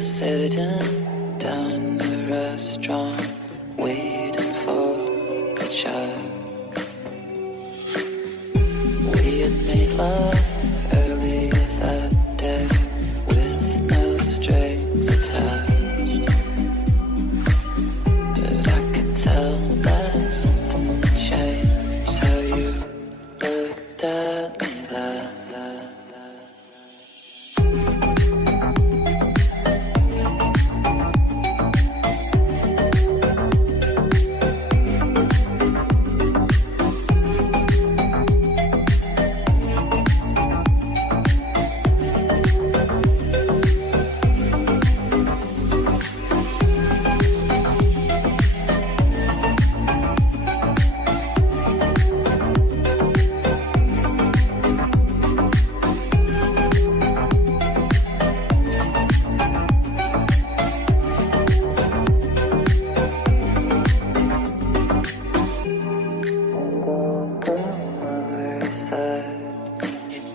sitting down in the restaurant, waiting for the check. We had made love earlier that day with no strings attached, but I could tell that something had changed. How you looked at me there.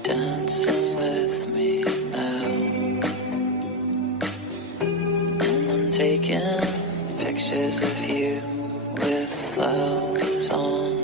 Dancing with me now, and I'm taking pictures of you with flowers on